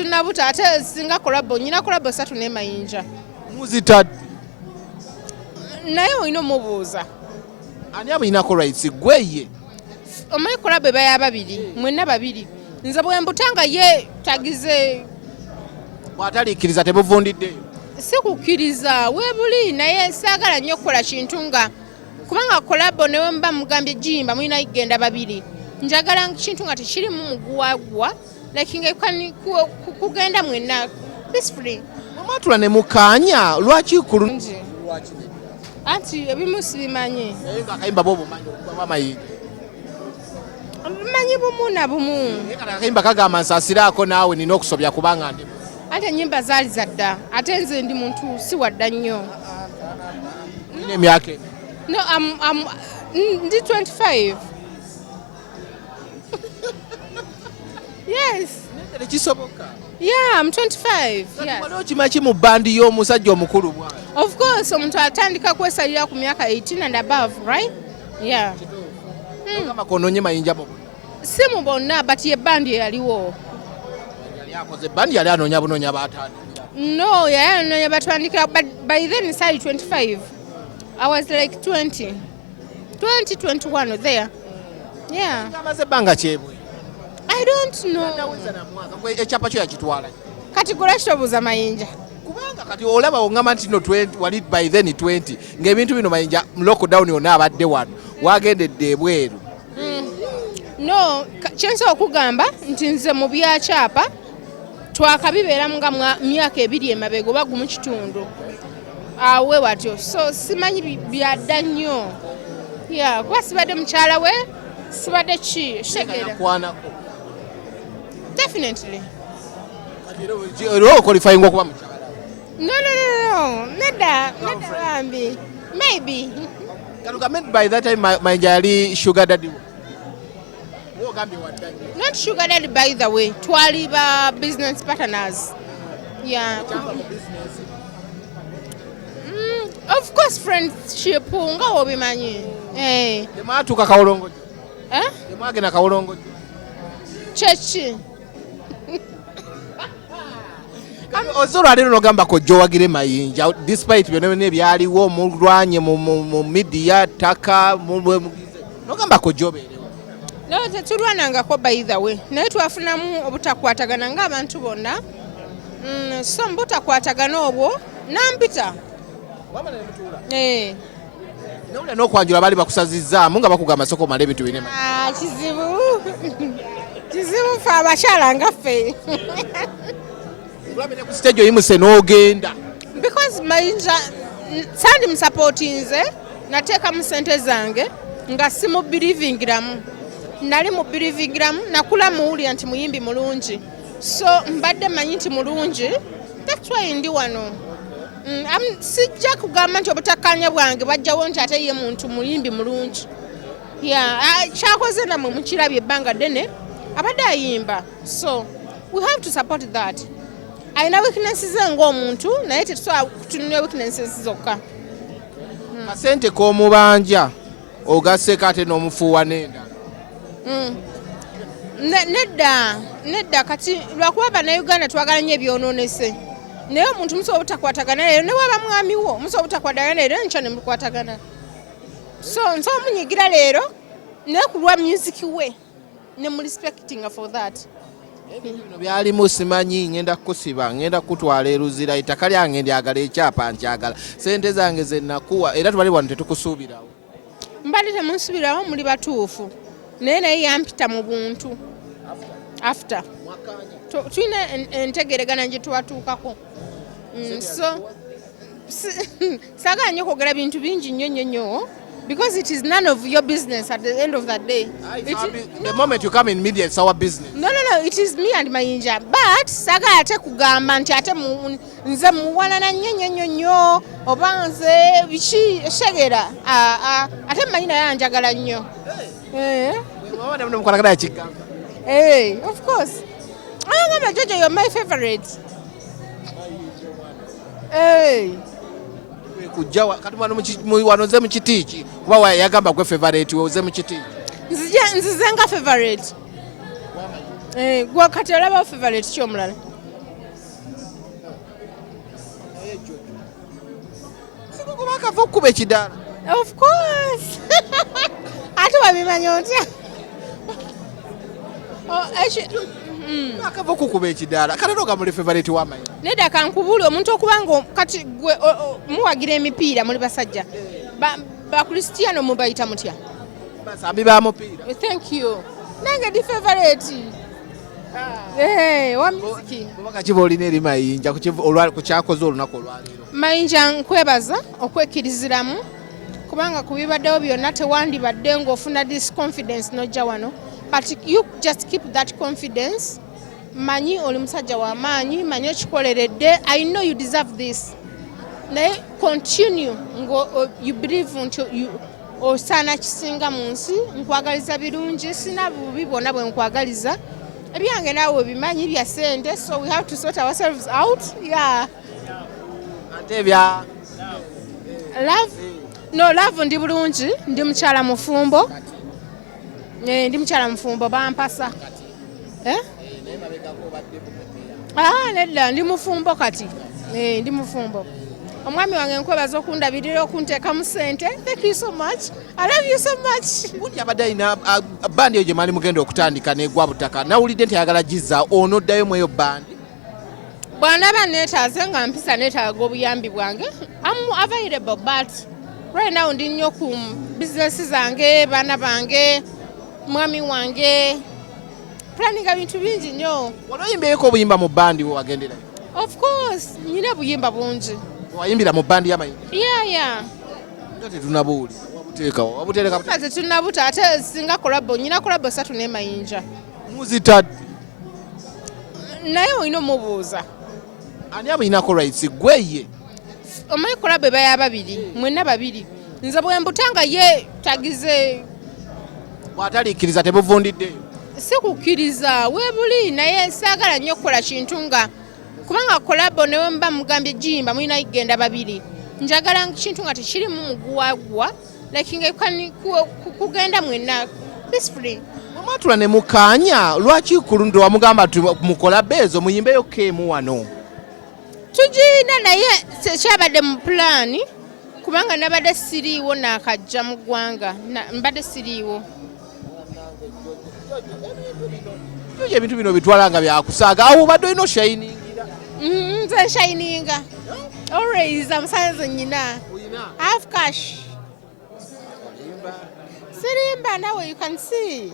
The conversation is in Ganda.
tetunabuta ate singa kolabo nyina kolabo 3 ne Mayinja muzitadde naye olina omubuuza ani abalina rights gweye omanyi kolabo baya babiri mwenna babiri nze bwe mbutanga ye tagize bw'ataliikiriza tebuvundiddeyo si kukkiriza weebuli naye saagala nnyo okukola kintu nga kubanga kolabo newe mba mugambye jimba mulina igenda babiri njagala kintu nga tekirimu muguwagwa like nga kugenda mwenna peacefully mumatula ne mukaanya lwaki kulungi anti ebimu sibimanyi naye ng'akayimba bo bumanyi okuba Mayinja manyi bumu na bumu kati akayimba kagamba nsasiraako naawe nina okusobya kubanga ndi ate ennyimba zaali zadda ate nze ndi muntu si wadda nnyo nina emyaka ena no ndi 25 yes tekisoboka yeah I'm 25 yes wali okimaki mu bandi y'omusajja omukulu bwana of course omuntu atandika kwesalira ku myaka 18 and above right yeah kama kononye Mayinja mu si mu bonna but ye bandi yaliwo yali akoze bandi yali anoonya bunoonya baatandikira no yali anoonya batandikira but by then it's 25 I was like 21 there yeah amaze banga kyebwe I don't know ekyapa kyo yakitwala kati gula kitobuuza Mayinja kubanga kati olaba ongamba nti no 20 wali by then 20 ng'ebintu bino Mayinja lockdown yonna abadde wano wagendedde ebweru no kyensobola okugamba nti nze mu byakyapa twakabibeeramu nga myaka 2 emabega oba gumu kitundu awe watyo so simanyi byadda nnyo yeah kuba sibadde mukyala we sibadde ki segera definitely era okwalifyinga okuba mukyala no nedda bambi maybe kalugambe by that time Mayinja yali sugar daddy not sugar daddy by the way twali ba business partners yeah of course friendship nga obimanyi temwatuuka kawolongojo eh temwagenda kawolongojo chechi ozolwaliro nogamba ko jowagire Mayinja despite byonna ebyaliwo mulwanye mu media taka nogamba ko jobeerewo no tetulwanangako by the way naye twafunamu obutakwatagana ng'abantu bonna so mbutakwatagana obwo nampita nawulira n'okwanjula baali bakusazizzaamu nga bakugamba soko mala ebintu bine kizibu fe abakyala ngaffe olwamenya ku stage oyimuse n'ogenda because Mayinja sandi musupportinze nateekamu sente zange nga simubirivingiramu nali mubirivingiramu nakula muwulira nti muyimbi mulungi so mbadde manyi nti mulungi that's why ndi wano sijja kugamba nti obutakkaanya bwange bajjawo nti ate ye muntu muyimbi mulungi kyakoze namwe mukirabye ebbanga ddene abadde ayimba so we have to support that alina weaknesses ng'omuntu naye tetusobola kutunula weaknesses zokka kasente k'omubanja ogasseko ate n'omufuuwa n'endala nedda kati lwakuba bannayuganda twagala nnyo ebyonoonese naye omuntu musobola obutakwatagana leero ne waba mwami wo musobola obutakwatagana leero enkya ne mukwatagana so nsobola munyigira leero naye ku lwa music we ne mu respectinga for that bino byalimu simanyi ngenda kukusiba ngenda kukutwala eruzira ettaka lyange ndyagala ekyapa nkyagala sente zange ze nakuwa era tubali wano tetukusuubirawo mbadde temunsubirawo muli batuufu naye yampita mu buntu after tulina entegeregana gye twatuukako so saagala nnyo kwogera bintu bingi nnyo because it is none of your business at the end of the day. The moment you come in media, it's our business. No, it is me and Mayinja. But saagala ate kugamba nti ate nze muwanana nnyo oba nze biki shegera ate Mayinja yanjagala nnyo. Of course. I Jojo, you're my favorite. Kujja kati wano nze mu kitiiki kuba yagamba gwe favorite oze mu kitiiki nzize nga favorite gwe kati olaba favorite ki omulala akava okukuba ekidaala. Of course. Ate wabimanya otya? Akava okukuba ekidaala kale noga muli favorite wa Mayinja. Nedda kankubuli omuntu okubanga kati gwe muwagira emipiira muli basajja bakristiano mubayita mutya? Basambi ba mupiira. Thank you. Nange di favorite. Wa music. Kubanga kiba olina eri Mayinja ku kyakoze olunaku olwaleero. Mayinja nkwebaza okwekiriziramu kubanga kubibaddewo byonna tewandibadde ng'ofuna this confidence nojja wano. But you just keep that confidence. Manyi oli musajja wa maanyi, manyi okikoleredde. I know you deserve this. Naye continue you believe nti osaana kisinga mu nsi. Nkwagaliza birungi, sina bubi bwonna bwe nkwagaliza. Ebyange naawe bimanyi bya Sente, so we have to sort ourselves out. Yeah. Ate bya Love? No, love ndi bulungi, ndi mukyala mufumbo. Ndi mukyala mufumbo bampasa. Nedda ndi mufumbo kati. Ndi mufumbo. Omwami wange nkwebaza okundabirira okunteeka mu Sente. Thank you so much. I love you so much. Bundi abadde alina bandi eyo gye mwali mugenda okutandika n'egwa butaka. Nawulidde nti ayagala giza onoddayo mu eyo bandi. Bw'anaaba neetaaze nga mpisa neetaaga obuyambi bwange. I'm available but right now ndi nnyo ku bizinesi zange, baana bange, mwami wange. Planninga bintu bingi nnyo. Wano oyimbyeko obuyimba mu bandi bwe wagenderayo? Of course, nyina buyimba bungi. Wayimbira mu bandi ya Mayinja? Yeah. Nga tetunabuuli. Wabutereka buteeka. Kati tunabuta ate singa kolabo, nyina kolabo 3 ne Mayinja. Muzitadde. Naye olina omubuuza. Ani abuyinako rights gweye? Omanyi kolabo eba ya babiri, mwenna babiri. Nze bwe mbutanga ye tagize. Bw'ataliikiriza tebuvundiddeyo. Si kukkiriza weebuli naye saagala nnyo okukola kintu nga kubanga kolabo newe mba mugambye jimba mulina igenda babiri. Njagala kintu nga tekirimu muguwagwa like nga kugenda mwenna peacefully. Mwatula ne mukaanya lwaki kulundu wamugamba mukola bezo muyimbeyo keemu wano? Tugina naye kyabadde mu pulaani kubanga nabadde siriiwo n'akajja mu ggwanga mbadde siriiwo. Ebintu bino bitwala nga byakusaaga awo obadde olina oshayiningira. Nze shayininga. Always amusanze nyina. Have cash. Sirimba nawe you can see.